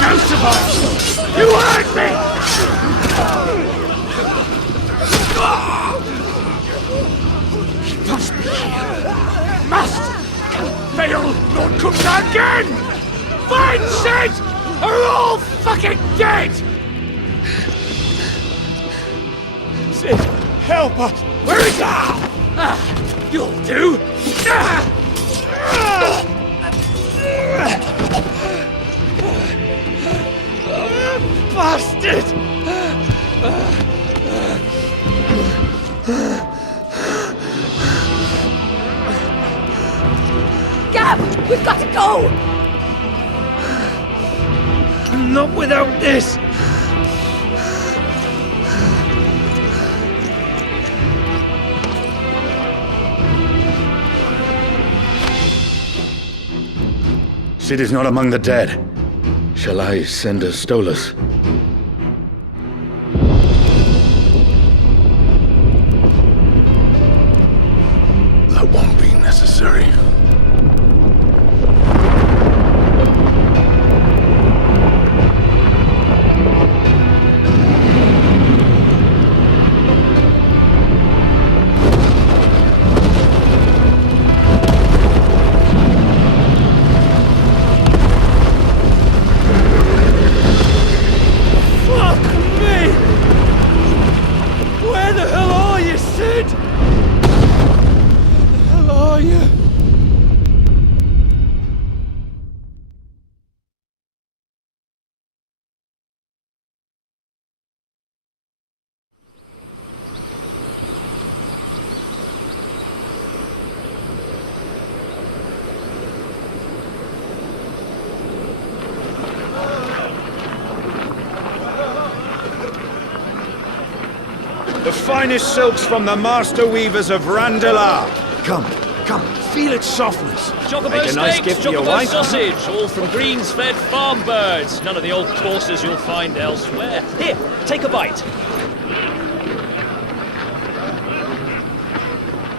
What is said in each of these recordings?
Crucible! You hurt me! He must be here. Must! Fail Lord Cooksa again! Find Sid! Or we're all fucking dead! Sid, help us! Where is he? You'll do! Bastard! Gab, we've got to go! Not without this! Sid is not among the dead. Shall I send a Stolas? That won't be necessary. The finest silks from the master weavers of Randalar. Come, feel its softness. Chocobo Make a nice steaks, gift for your chocobo wife. sausage, all from greens-fed farm birds. None of the old courses you'll find elsewhere. Here, take a bite.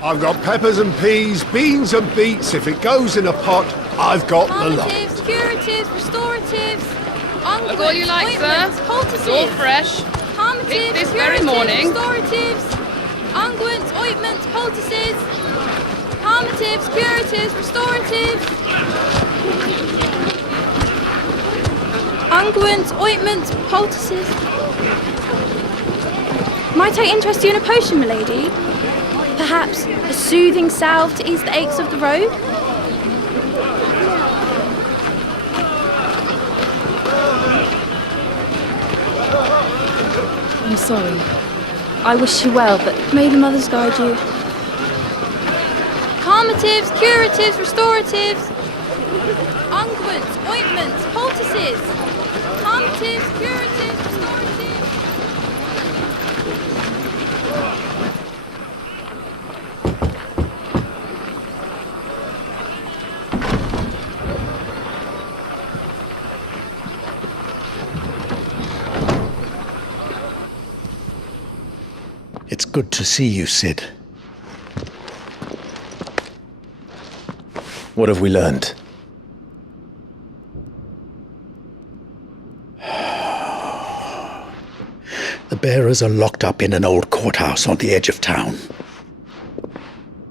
I've got peppers and peas, beans and beets. If it goes in a pot, I've got the lot. Palliatives, curatives, restoratives, Look all you like, sir. It's all fresh. Picked this very morning. Restoratives, unguents, ointments, poultices, palliatives, curatives, restoratives, unguents, ointments, poultices. Might I interest you in a potion, milady? Perhaps a soothing salve to ease the aches of the road? I'm sorry. I wish you well, but may the mothers guide you. Calmatives, curatives, restoratives, unguents, ointments, poultices. Calmatives, curatives, restoratives. It's good to see you, Sid. What have we learned? The bearers are locked up in an old courthouse on the edge of town.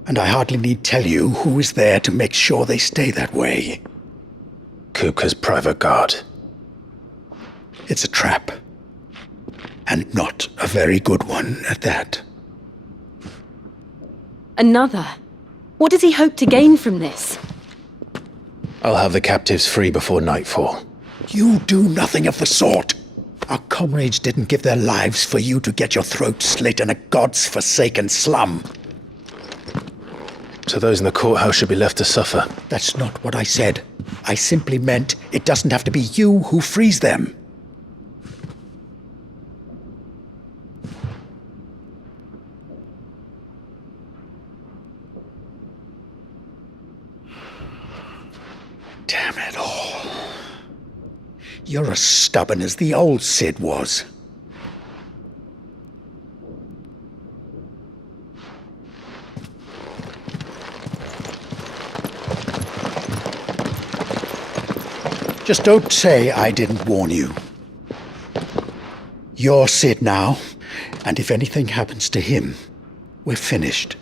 And I hardly need tell you who is there to make sure they stay that way. Kupka's private guard. It's a trap. And not a very good one at that. Another? What does he hope to gain from this? I'll have the captives free before nightfall. You do nothing of the sort. Our comrades didn't give their lives for you to get your throat slit in a god's-forsaken slum. So those in the courthouse should be left to suffer. That's not what I said. I simply meant it doesn't have to be you who frees them. Damn it all. You're as stubborn as the old Sid was. Just don't say I didn't warn you. You're Sid now, and if anything happens to him, we're finished.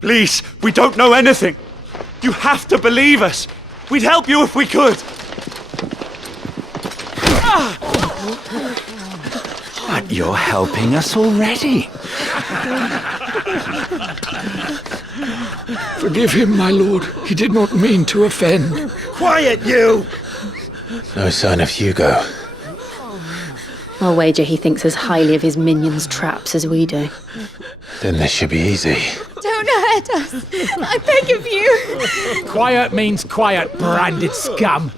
Please, we don't know anything. You have to believe us. We'd help you if we could. But you're helping us already. Forgive him, my lord. He did not mean to offend. Quiet, you! No sign of Hugo. I'll wager he thinks as highly of his minions' traps as we do. Then this should be easy. Don't hurt us. I beg of you. Quiet means quiet, branded scum.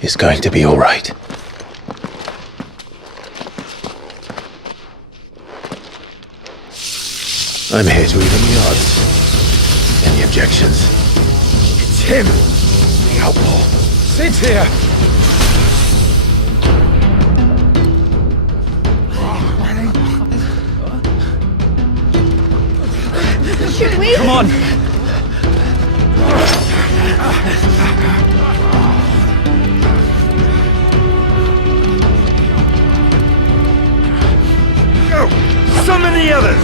It's going to be all right. I'm here to even the odds. Any objections? It's him, the outlaw. Sit here. Should we? Come on. Go! Summon the others!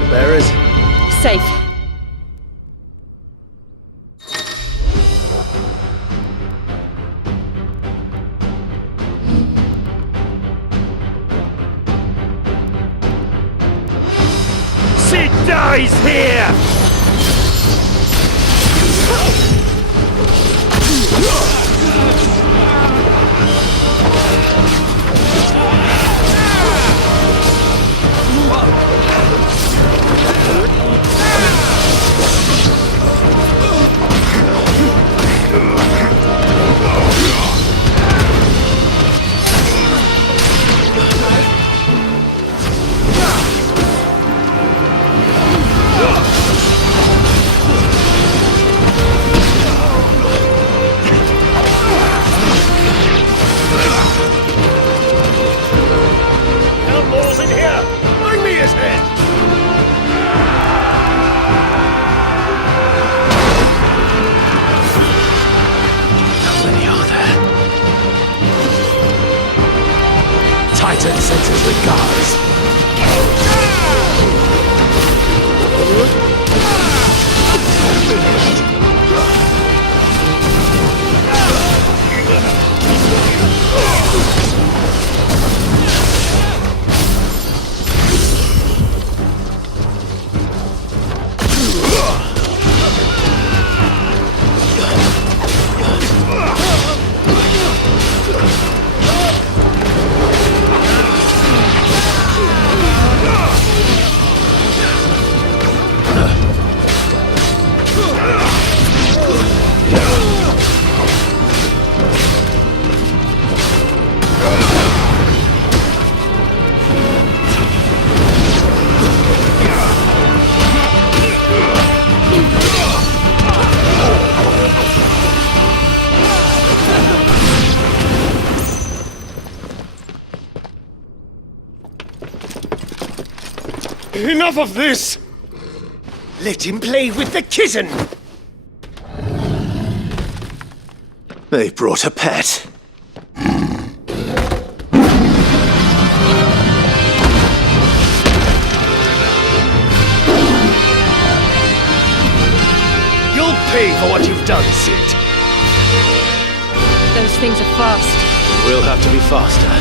The bearers? Safe. Sid dies here! Outlaws in here! Bring me his head! How many are there? Titan sends his regards. Enough of this! Let him play with the kitten! They brought a pet. You'll pay for what you've done, Sid. Those things are fast. We'll have to be faster.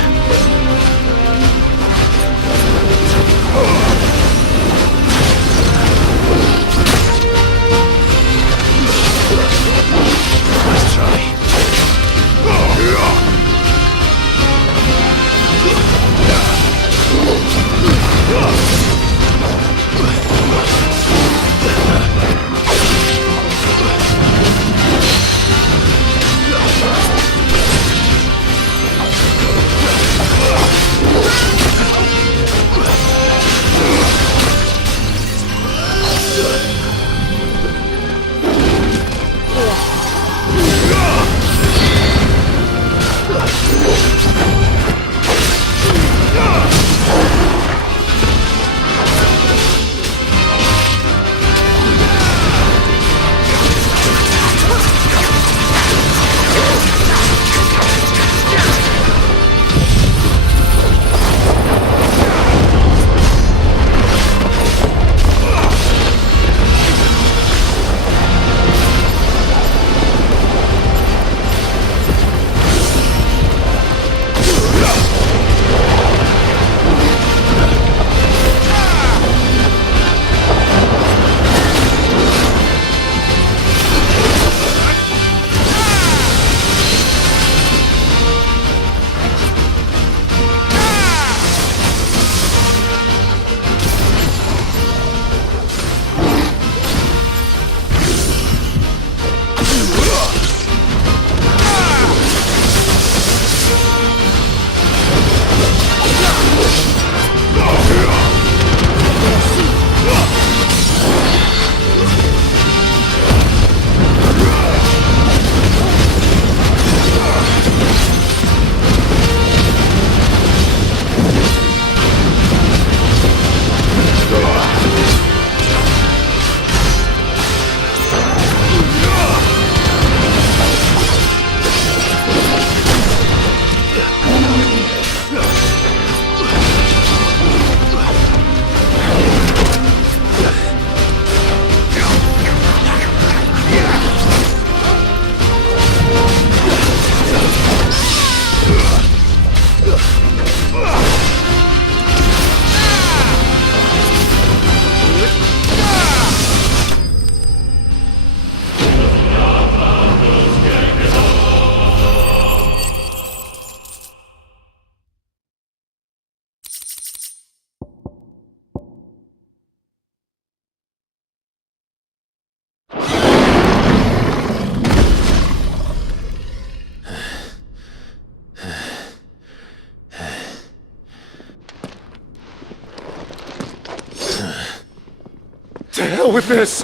hell with this!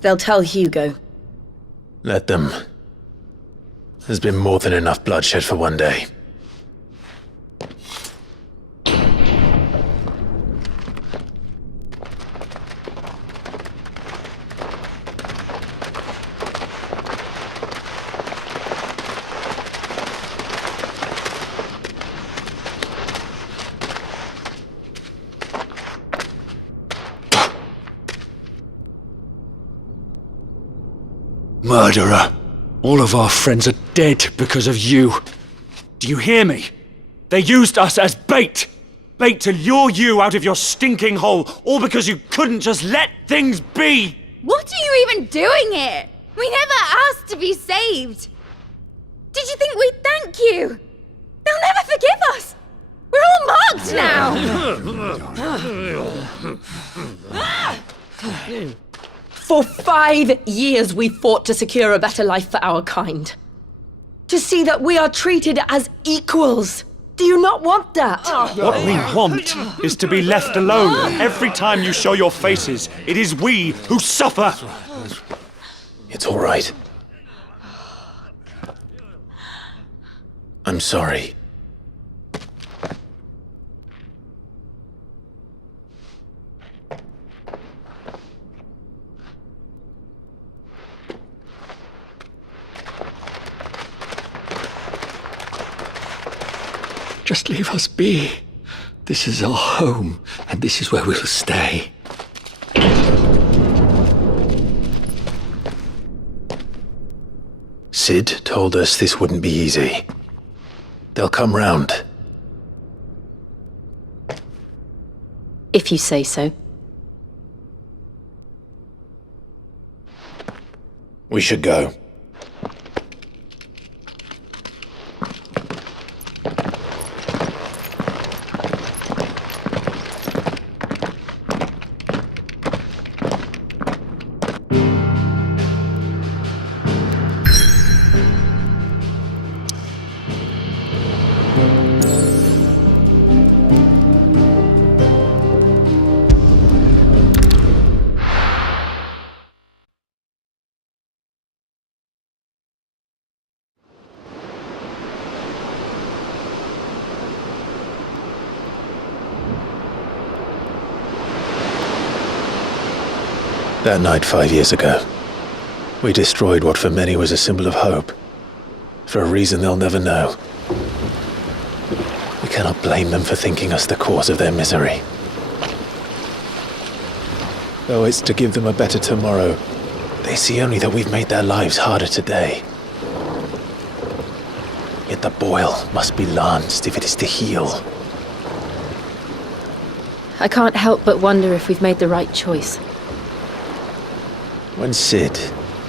They'll tell Hugo. Let them. There's been more than enough bloodshed for one day. Murderer! All of our friends are dead because of you. Do you hear me? They used us as bait! Bait to lure you out of your stinking hole, all because you couldn't just let things be! What are you even doing here? We never asked to be saved. Did you think we'd thank you? They'll never forgive us. We're all marked now. For 5 years we fought to secure a better life for our kind. To see that we are treated as equals. Do you not want that? What we want is to be left alone. Every time you show your faces, it is we who suffer. It's all right. I'm sorry. Just leave us be. This is our home, and this is where we'll stay. Sid told us this wouldn't be easy. They'll come round. If you say so. We should go. That night 5 years ago, we destroyed what for many was a symbol of hope. For a reason they'll never know. We cannot blame them for thinking us the cause of their misery. Though it's to give them a better tomorrow, they see only that we've made their lives harder today. Yet the boil must be lanced if it is to heal. I can't help but wonder if we've made the right choice. When Sid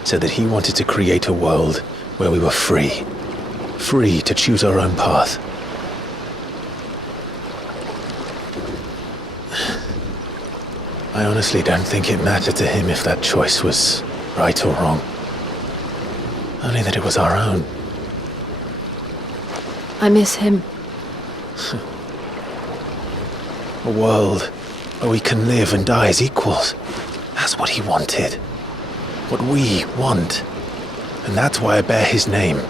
said that he wanted to create a world where we were free. Free to choose our own path. I honestly don't think it mattered to him if that choice was right or wrong. Only that it was our own. I miss him. A world where we can live and die as equals. That's what he wanted. What we want. And that's why I bear his name.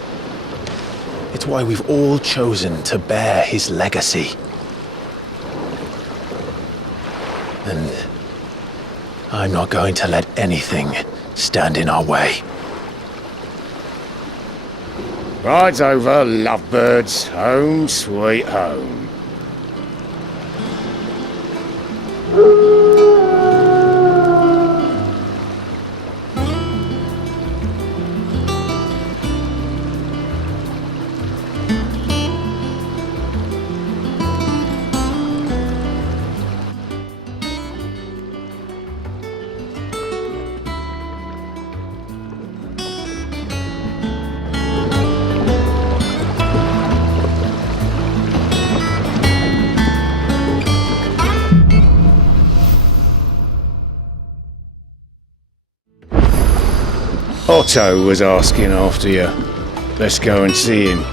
It's why we've all chosen to bear his legacy. And I'm not going to let anything stand in our way. Rides over, lovebirds, home sweet home. Otto was asking after you. Let's go and see him.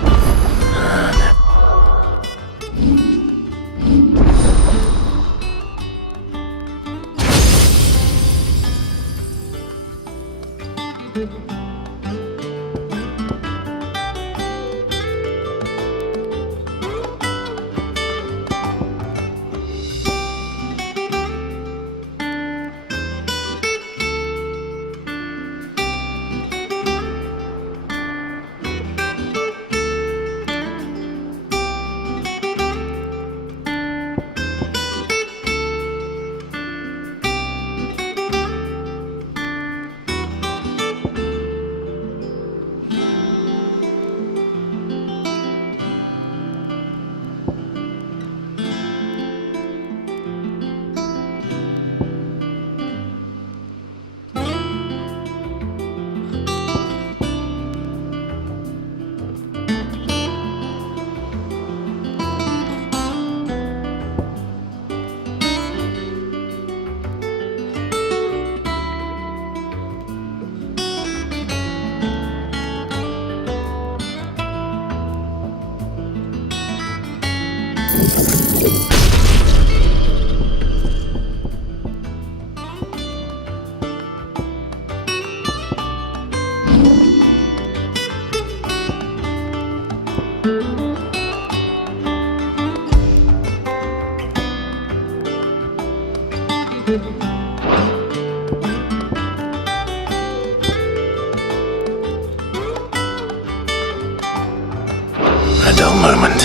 A dull moment.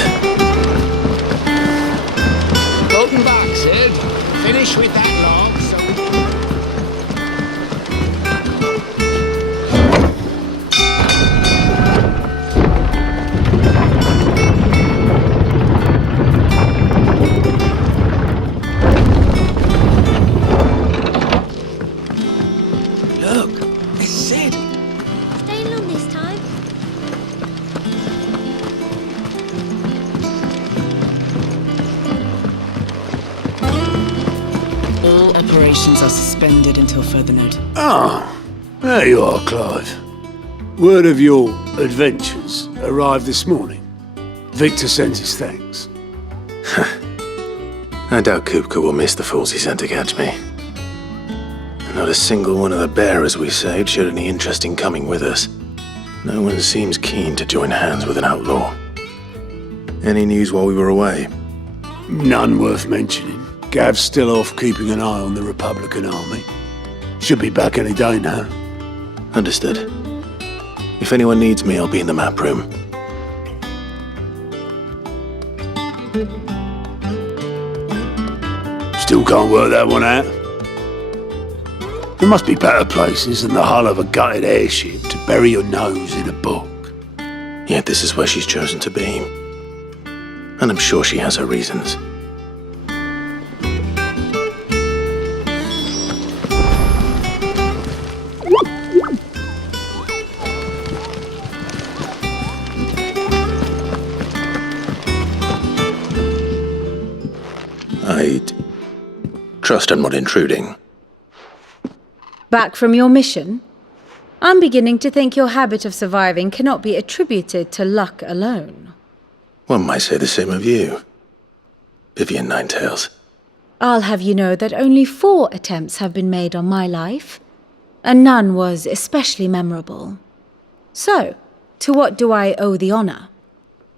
Welcome back, Sid. Finish with that log, so... Look, it's Sid. Staying long this time? All operations are suspended until further notice. Ah, there you are, Clive. Word of your adventures arrived this morning. Victor sends his thanks. I doubt Kupka will miss the fools he sent to catch me. Not a single one of the bearers we saved showed any interest in coming with us. No one seems keen to join hands with an outlaw. Any news while we were away? None worth mentioning. Gav's still off keeping an eye on the Republican army. Should be back any day now. Understood. If anyone needs me, I'll be in the map room. Still can't work that one out. There must be better places than the hull of a gutted airship to bury your nose in a book. Yet this is where she's chosen to be. And I'm sure she has her reasons. I'd trust I'm not intruding. Back from your mission? I'm beginning to think your habit of surviving cannot be attributed to luck alone. One might say the same of you, Vivian Ninetails. I'll have you know that only 4 attempts have been made on my life, and none was especially memorable. So, to what do I owe the honor?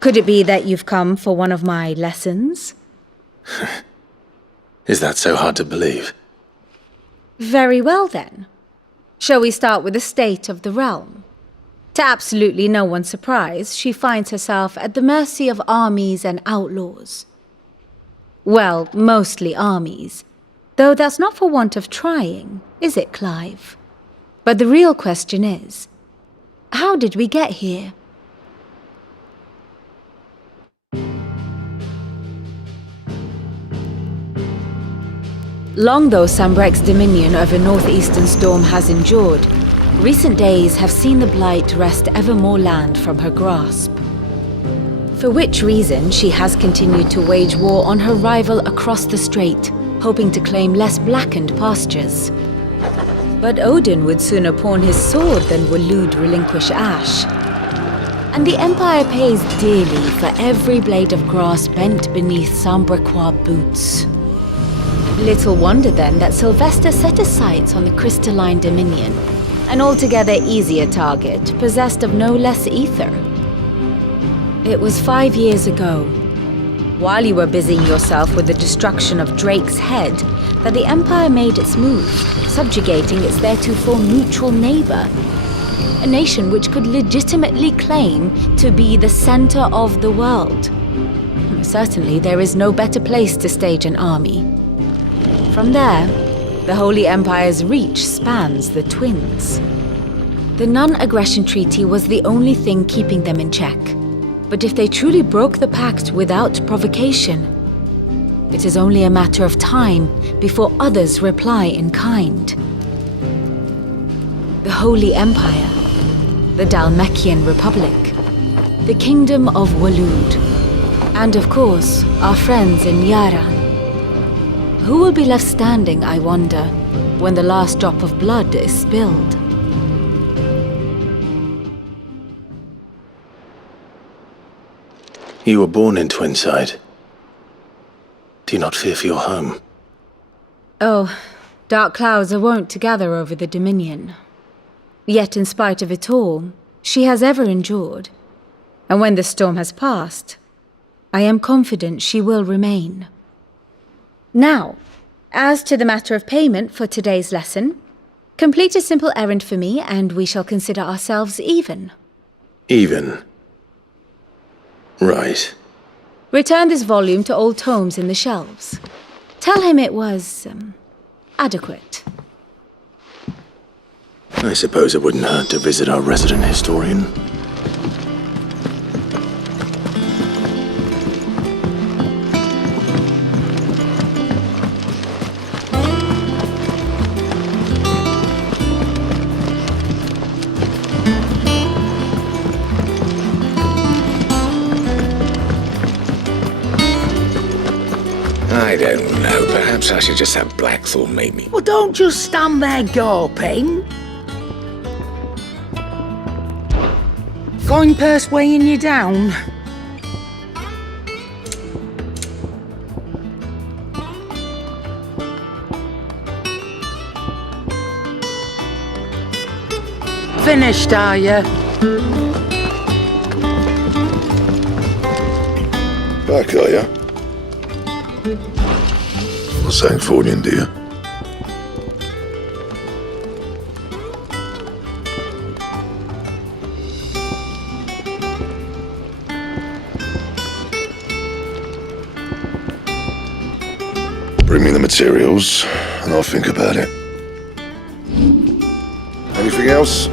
Could it be that you've come for one of my lessons? Is that so hard to believe? Very well then. Shall we start with the state of the realm? To absolutely no one's surprise, she finds herself at the mercy of armies and outlaws. Well, mostly armies. Though that's not for want of trying, is it, Clive? But the real question is, how did we get here? Long though Sambrek's dominion over northeastern Storm has endured, recent days have seen the Blight wrest ever more land from her grasp. For which reason she has continued to wage war on her rival across the strait, hoping to claim less blackened pastures. But Odin would sooner pawn his sword than Waloed relinquish Ash. And the Empire pays dearly for every blade of grass bent beneath Sambrequois boots. Little wonder then that Sylvester set his sights on the crystalline dominion, an altogether easier target, possessed of no less ether. It was 5 years ago, while you were busying yourself with the destruction of Drake's head, that the Empire made its move, subjugating its theretofore mutual neighbor, a nation which could legitimately claim to be the center of the world. Certainly there is no better place to stage an army. From there, the Holy Empire's reach spans the Twins. The non-aggression treaty was the only thing keeping them in check. But if they truly broke the pact without provocation, it is only a matter of time before others reply in kind. The Holy Empire, the Dhalmekian Republic, the Kingdom of Waloed, and of course, our friends in Yaran. Who will be left standing, I wonder, when the last drop of blood is spilled? You were born in Twinside. Do you not fear for your home? Oh, dark clouds are wont to gather over the Dominion. Yet in spite of it all, she has ever endured. And when the storm has passed, I am confident she will remain. Now, as to the matter of payment for today's lesson, complete a simple errand for me and we shall consider ourselves even. Even? Right. Return this volume to old tomes in the shelves. Tell him it was, adequate. I suppose it wouldn't hurt to visit our resident historian. I don't know. Perhaps I should just have Blackthorn make me. Well, don't just stand there gawping. Coin purse weighing you down. Finished, are you? Back, are ya? What's that for you, dear? Bring me the materials, and I'll think about it. Anything else?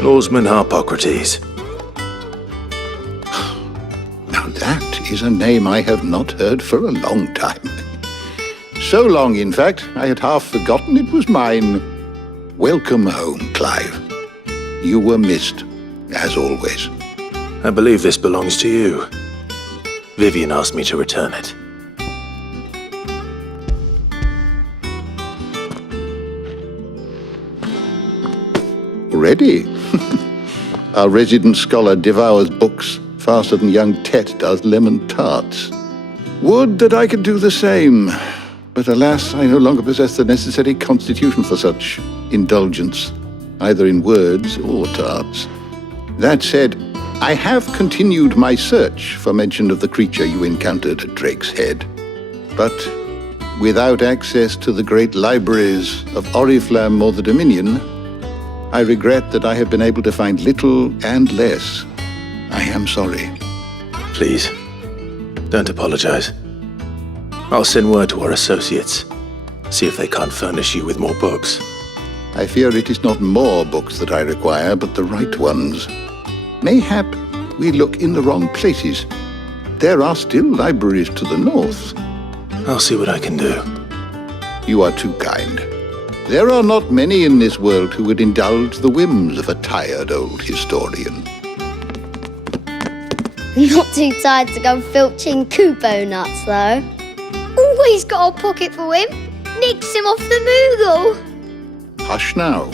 Lawsman Harpocrates. Now that is a name I have not heard for a long time. So long, in fact, I had half forgotten it was mine. Welcome home, Clive. You were missed, as always. I believe this belongs to you. Vivian asked me to return it. Ready? Our resident scholar devours books faster than young Tet does lemon tarts. Would that I could do the same, but alas, I no longer possess the necessary constitution for such indulgence, either in words or tarts. That said, I have continued my search for mention of the creature you encountered at Drake's Head, but without access to the great libraries of Oriflamme or the Dominion, I regret that I have been able to find little and less. I am sorry. Please, don't apologize. I'll send word to our associates. See if they can't furnish you with more books. I fear it is not more books that I require, but the right ones. Mayhap we look in the wrong places. There are still libraries to the north. I'll see what I can do. You are too kind. There are not many in this world who would indulge the whims of a tired old historian. Not too tired to go filching Kupo nuts, though. Always got a pocket for him. Nicks him off the Moogle. Hush now.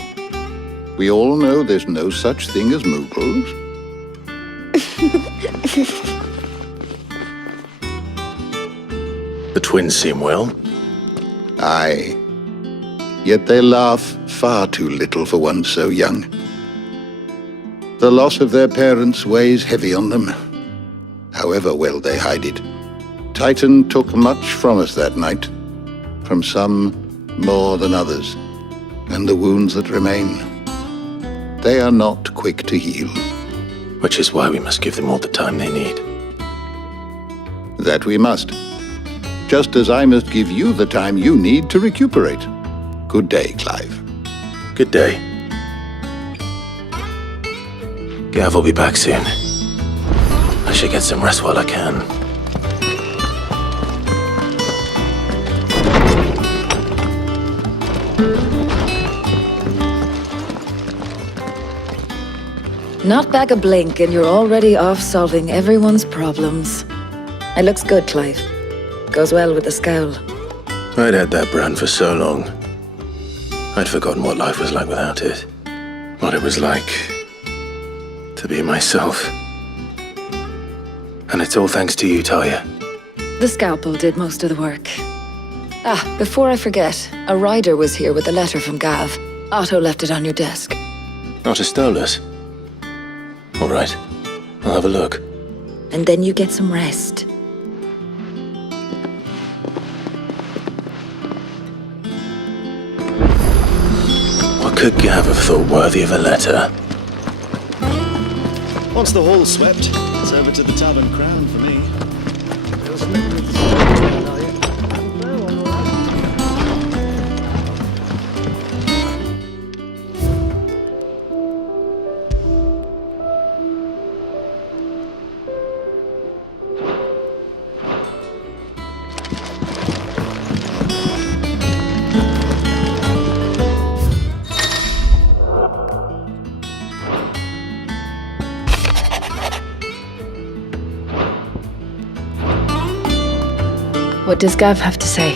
We all know there's no such thing as Moogles. The twins seem well. Aye. Yet they laugh far too little for one so young. The loss of their parents weighs heavy on them, however well they hide it. Titan took much from us that night, from some more than others, and the wounds that remain, they are not quick to heal. Which is why we must give them all the time they need. That we must. Just as I must give you the time you need to recuperate. Good day, Clive. Good day. Gav will be back soon. I should get some rest while I can. Not back a blink and you're already off solving everyone's problems. It looks good, Clive. Goes well with the scowl. I'd had that brand for so long. I'd forgotten what life was like without it. What it was like to be myself. And it's all thanks to you, Talia. The scalpel did most of the work. Ah, before I forget, a rider was here with a letter from Gav. Otto left it on your desk. Otto stole us. All right, I'll have a look. And then you get some rest. What could Gav have thought worthy of a letter? Once the hall's swept, it's over to the Tavern Crown for me. What does Gav have to say?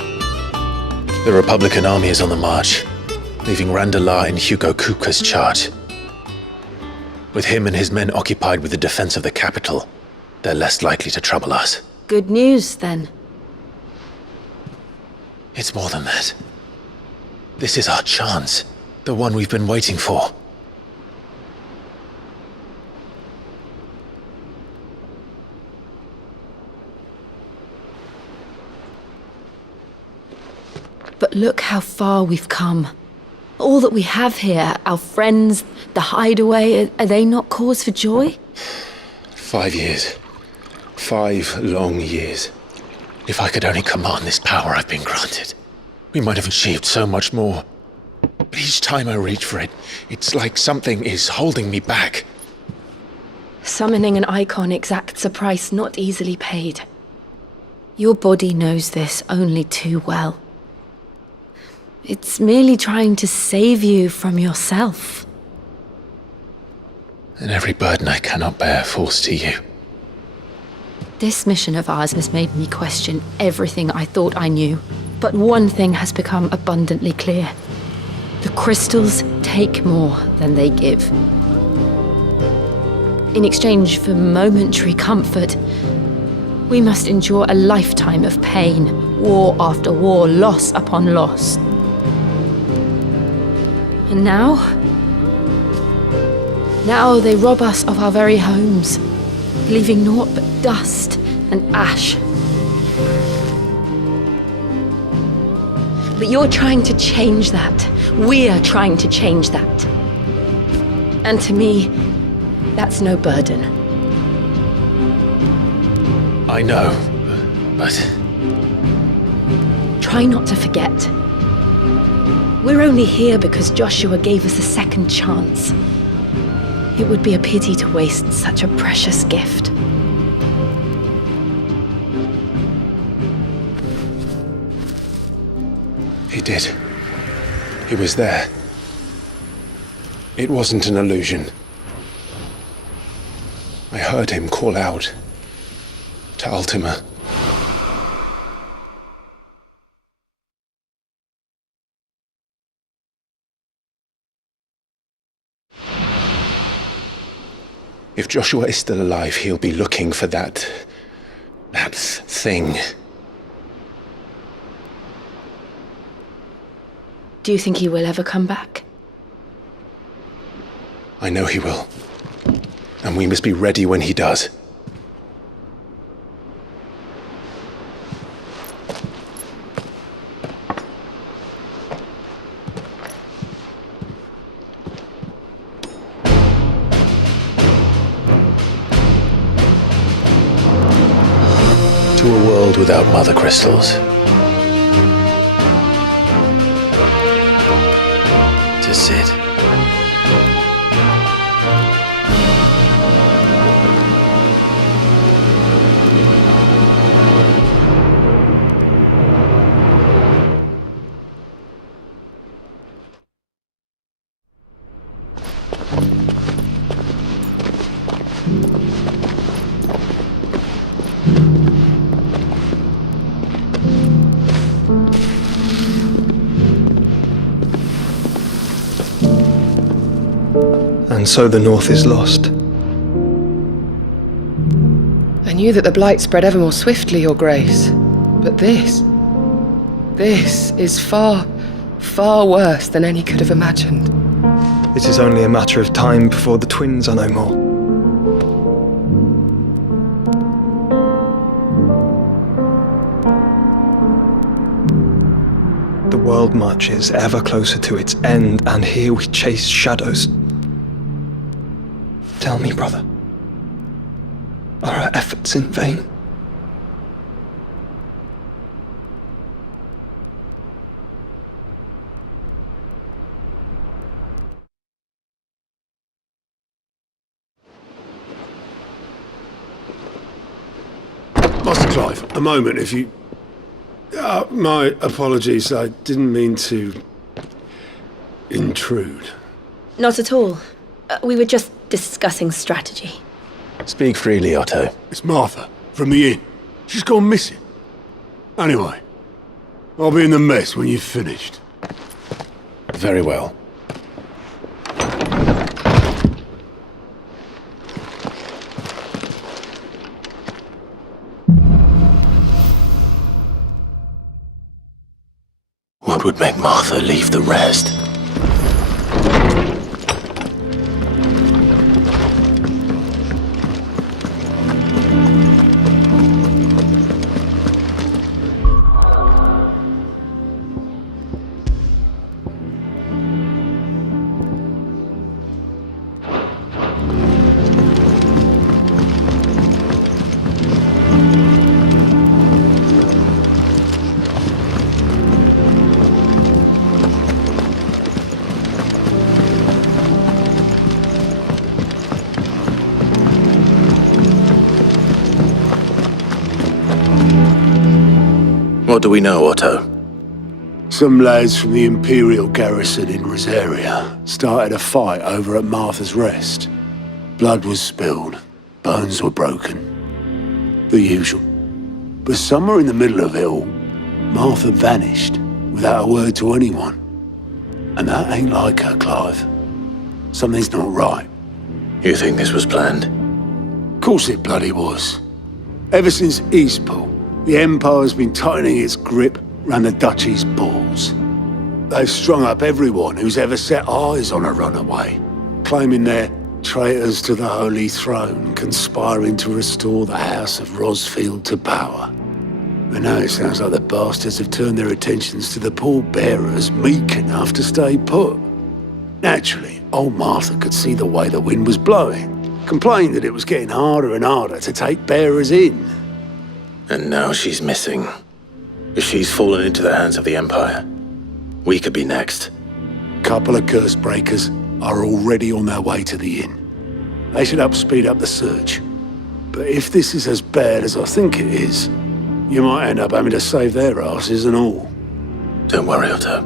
The Republican army is on the march, leaving Randalar in Hugo Kupka's charge. With him and his men occupied with the defense of the capital, they're less likely to trouble us. Good news, then. It's more than that. This is our chance, the one we've been waiting for. But look how far we've come. All that we have here, our friends, the hideaway, are they not cause for joy? 5 years. 5 long years. If I could only command this power I've been granted, we might have achieved so much more. But each time I reach for it, it's like something is holding me back. Summoning an icon exacts a price not easily paid. Your body knows this only too well. It's merely trying to save you from yourself. And every burden I cannot bear falls to you. This mission of ours has made me question everything I thought I knew. But one thing has become abundantly clear. The crystals take more than they give. In exchange for momentary comfort, we must endure a lifetime of pain, war after war, loss upon loss. And now they rob us of our very homes, leaving naught but dust and ash. But you're trying to change that. We're trying to change that. And to me, that's no burden. I know, but... Try not to forget. We're only here because Joshua gave us a second chance. It would be a pity to waste such a precious gift. He did. He was there. It wasn't an illusion. I heard him call out to Ultima. If Joshua is still alive, he'll be looking for that thing. Do you think he will ever come back? I know he will. And we must be ready when he does. To a world without mother crystals. To Sid. And so the North is lost. I knew that the Blight spread ever more swiftly, Your Grace. But this is far, far worse than any could have imagined. It is only a matter of time before the twins are no more. The world marches ever closer to its end, and here we chase shadows. Tell me, brother, are our efforts in vain? Master Clive, a moment, if you... my apologies, I didn't mean to... intrude. Not at all. We were just discussing strategy. Speak freely, Otto. It's Martha, from the inn. She's gone missing. Anyway, I'll be in the mess when you've finished. Very well. What would make Martha leave the rest? What do we know, Otto? Some lads from the Imperial garrison in Rosaria started a fight over at Martha's Rest. Blood was spilled, bones were broken. The usual. But somewhere in the middle of it all, Martha vanished without a word to anyone. And that ain't like her, Clive. Something's not right. You think this was planned? Course it bloody was. Ever since Eastpool, the Empire's been tightening its grip round the Duchy's balls. They've strung up everyone who's ever set eyes on a runaway, claiming they're traitors to the Holy Throne, conspiring to restore the House of Rosfield to power. But now it sounds like the bastards have turned their attentions to the pallbearers meek enough to stay put. Naturally, old Martha could see the way the wind was blowing, complained that it was getting harder and harder to take bearers in. And now she's missing. If she's fallen into the hands of the Empire, we could be next. Couple of curse breakers are already on their way to the inn. They should help speed up the search. But if this is as bad as I think it is, you might end up having to save their asses and all. Don't worry, Otto.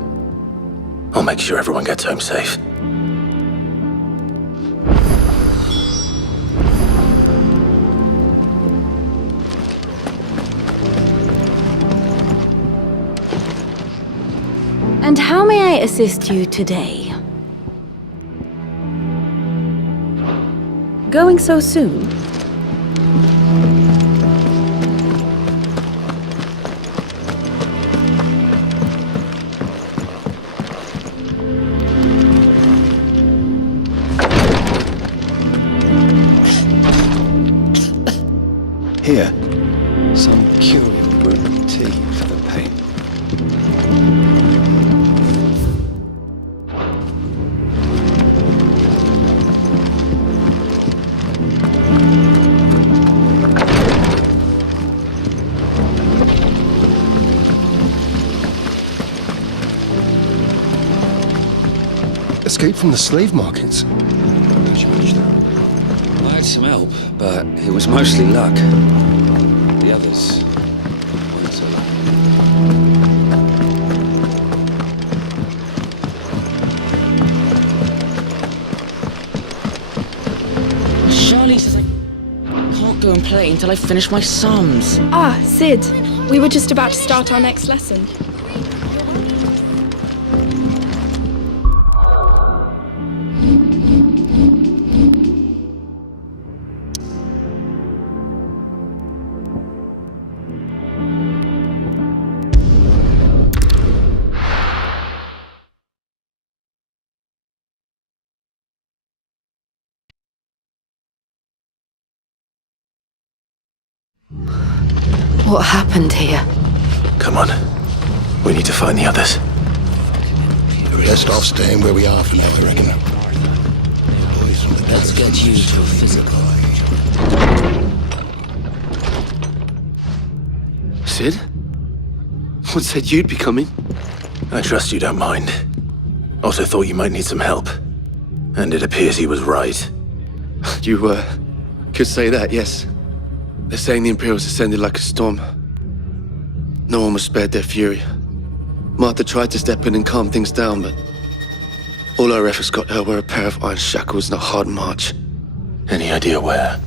I'll make sure everyone gets home safe. And how may I assist you today? Going so soon? Here, some curious brewed tea for the pain. Escape from the slave markets. I had some help, but it was mostly luck. The others weren't so lucky. Charlie says I can't go and play until I finish my sums. Ah, Sid. We were just about to start our next lesson. What happened here? Come on. We need to find the others. Best off staying where we are for now, I reckon. Let's get you to a physical. Sid? What said you'd be coming? I trust you don't mind. Also thought you might need some help. And it appears he was right. You, could say that, yes. They're saying the Imperials ascended like a storm. No one was spared their fury. Martha tried to step in and calm things down, but all our efforts got her were a pair of iron shackles and a hard march. Any idea where?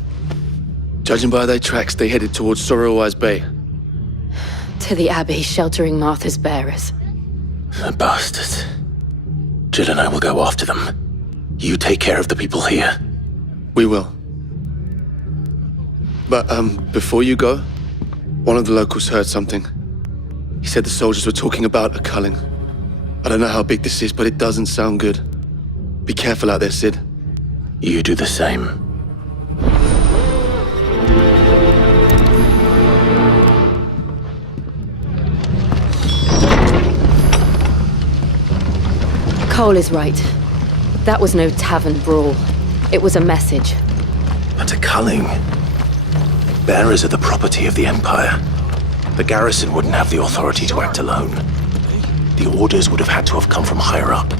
Judging by their tracks, they headed towards Sorrowwise Bay. To the Abbey, sheltering Martha's bearers. The bastards. Jill and I will go after them. You take care of the people here. We will. But, before you go, one of the locals heard something. He said the soldiers were talking about a culling. I don't know how big this is, but it doesn't sound good. Be careful out there, Sid. You do the same. Cole is right. That was no tavern brawl. It was a message. But a culling. Bearers are the property of the Empire. The garrison wouldn't have the authority to act alone. The orders would have had to have come from higher up.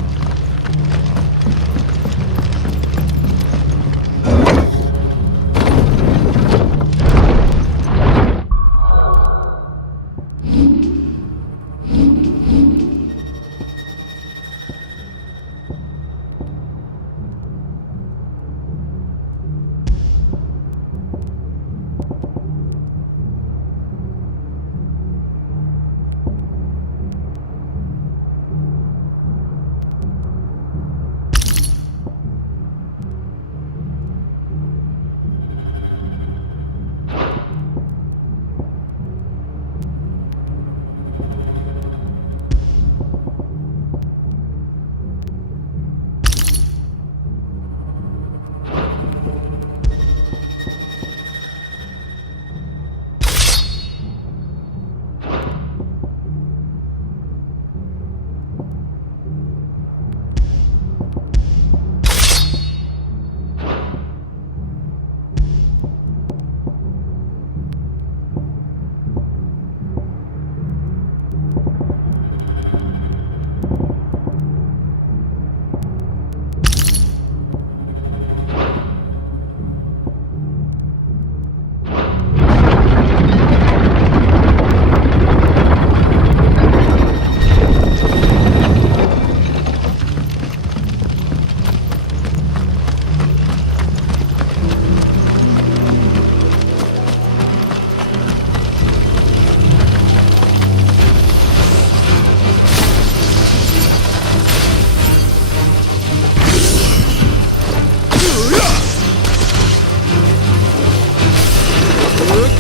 Look.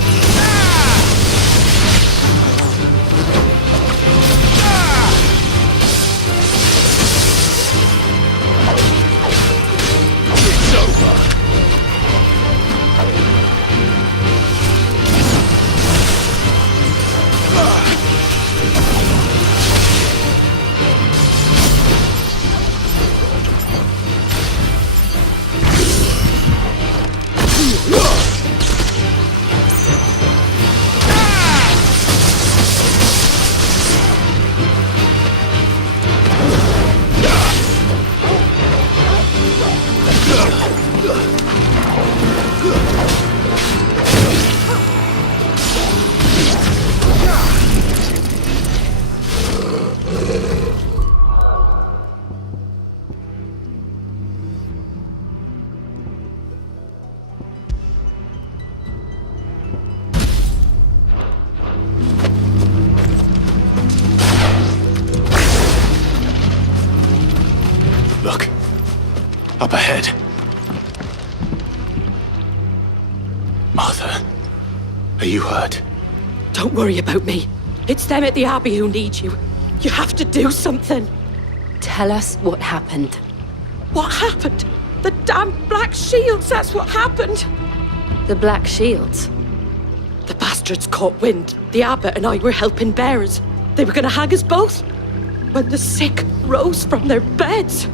Up ahead. Martha, are you hurt? Don't worry about me. It's them at the Abbey who need you. You have to do something. Tell us what happened. What happened? The damn Black Shields, that's what happened. The Black Shields? The bastards caught wind. The abbot and I were helping bearers. They were gonna hang us both. When the sick rose from their beds,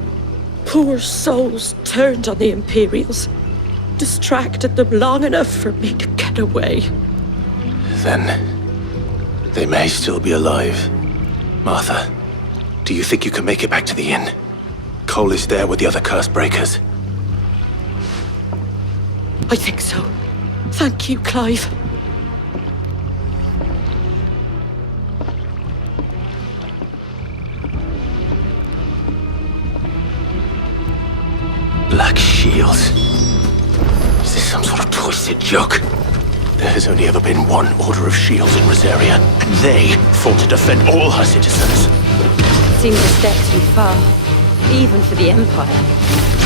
poor souls turned on the Imperials. Distracted them long enough for me to get away. Then they may still be alive. Martha, do you think you can make it back to the inn? Cole is there with the other curse breakers. I think so. Thank you, Clive. Black Shields. Is this some sort of twisted joke? There has only ever been one Order of Shields in Rosaria, and they fought to defend all her citizens. Seems a step too far, even for the Empire.